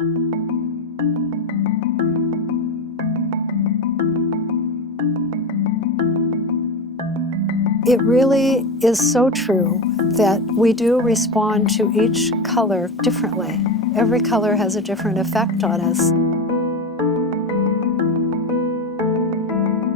It really is so true that we do respond to each color differently. Every color has a different effect on us.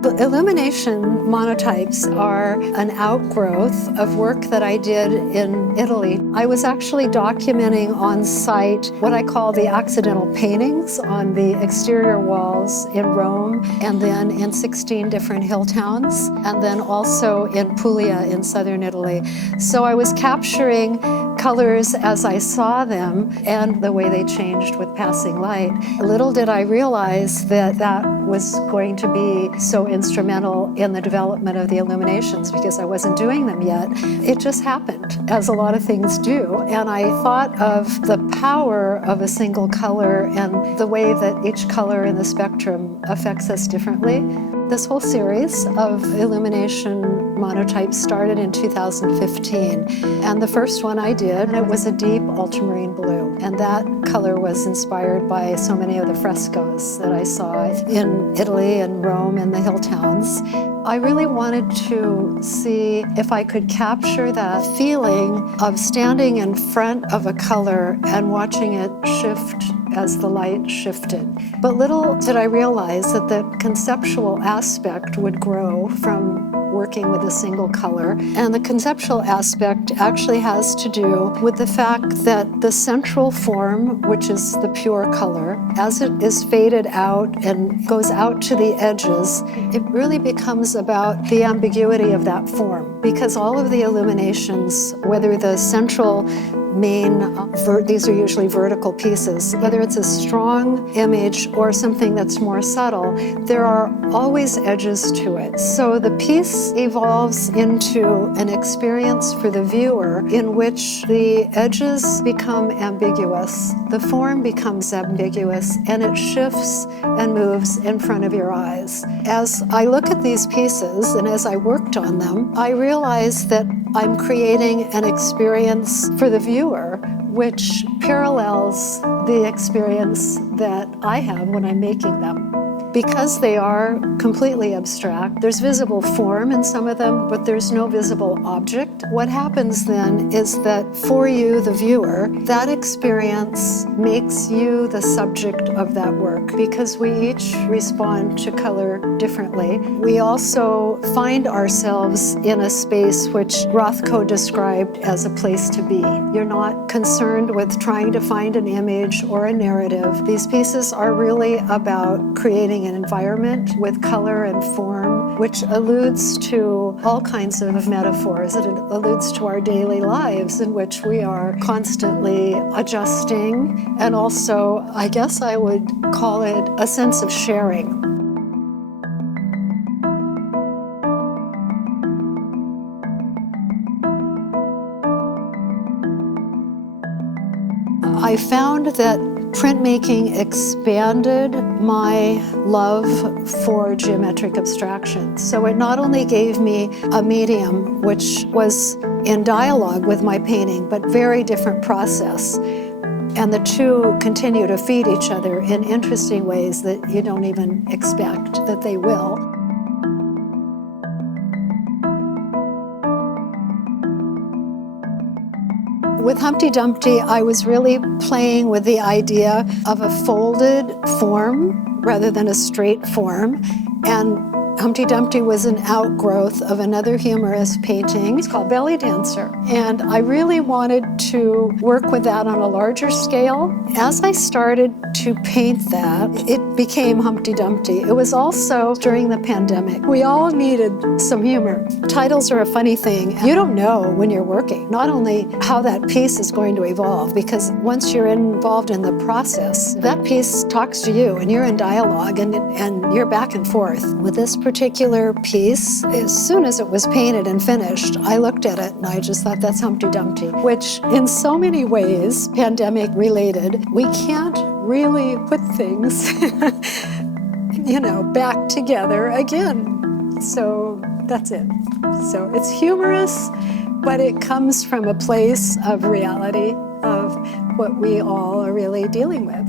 The Illumination monotypes are an outgrowth of work that I did in Italy. I was actually documenting on site what I call the accidental paintings on the exterior walls in Rome, and then in 16 different hill towns, and then also in Puglia in southern Italy. So I was capturing colors as I saw them and the way they changed with passing light. Little did I realize that that was going to be so instrumental in the development of the Illuminations, because I wasn't doing them yet. It just happened, as a lot of things do. And I thought of the power of a single color and the way that each color in the spectrum affects us differently. This whole series of Illumination monotypes started in 2015. And the first one I did, it was a deep ultramarine blue. And that color was inspired by so many of the frescoes that I saw in Italy and Rome and the hill towns. I really wanted to see if I could capture that feeling of standing in front of a color and watching it shift as the light shifted. But little did I realize that the conceptual aspect would grow from working with a single color. And the conceptual aspect actually has to do with the fact that the central form, which is the pure color, as it is faded out and goes out to the edges, it really becomes about the ambiguity of that form. Because all of the illuminations, whether the central these are usually vertical pieces, whether it's a strong image or something that's more subtle, there are always edges to it. So the piece evolves into an experience for the viewer in which the edges become ambiguous, the form becomes ambiguous, and it shifts and moves in front of your eyes. As I look at these pieces and as I worked on them, I realized that I'm creating an experience for the viewer which parallels the experience that I have when I'm making them. Because they are completely abstract, there's visible form in some of them, but there's no visible object. What happens then is that for you, the viewer, that experience makes you the subject of that work, because we each respond to color differently. We also find ourselves in a space which Rothko described as a place to be. You're not concerned with trying to find an image or a narrative. These pieces are really about creating an environment with color and form, which alludes to all kinds of metaphors. It alludes to our daily lives in which we are constantly adjusting, and also, I guess I would call it a sense of sharing. I found that printmaking expanded my love for geometric abstraction. So it not only gave me a medium which was in dialogue with my painting, but very different process. And the two continue to feed each other in interesting ways that you don't even expect that they will. With Humpty Dumpty, I was really playing with the idea of a folded form rather than a straight form. And Humpty Dumpty was an outgrowth of another humorist painting. It's called Belly Dancer. And I really wanted to work with that on a larger scale. As I started to paint that, it became Humpty Dumpty. It was also during the pandemic. We all needed some humor. Titles are a funny thing. You don't know when you're working, not only how that piece is going to evolve, because once you're involved in the process, that piece talks to you and you're in dialogue and you're back and forth. With this particular piece, as soon as it was painted and finished, I looked at it and I just thought, that's Humpty Dumpty, which in so many ways, pandemic related, we can't really put things, back together again. So that's it. So it's humorous, but it comes from a place of reality of what we all are really dealing with.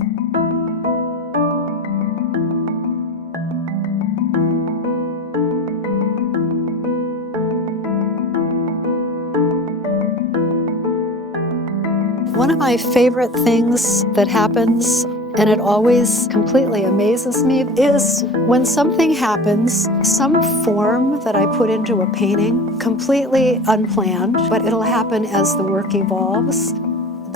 One of my favorite things that happens, and it always completely amazes me, is when something happens, some form that I put into a painting, completely unplanned, but it'll happen as the work evolves.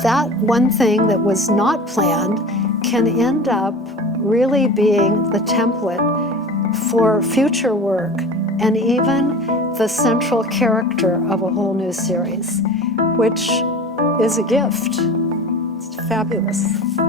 That one thing that was not planned can end up really being the template for future work and even the central character of a whole new series, which is a gift. It's fabulous.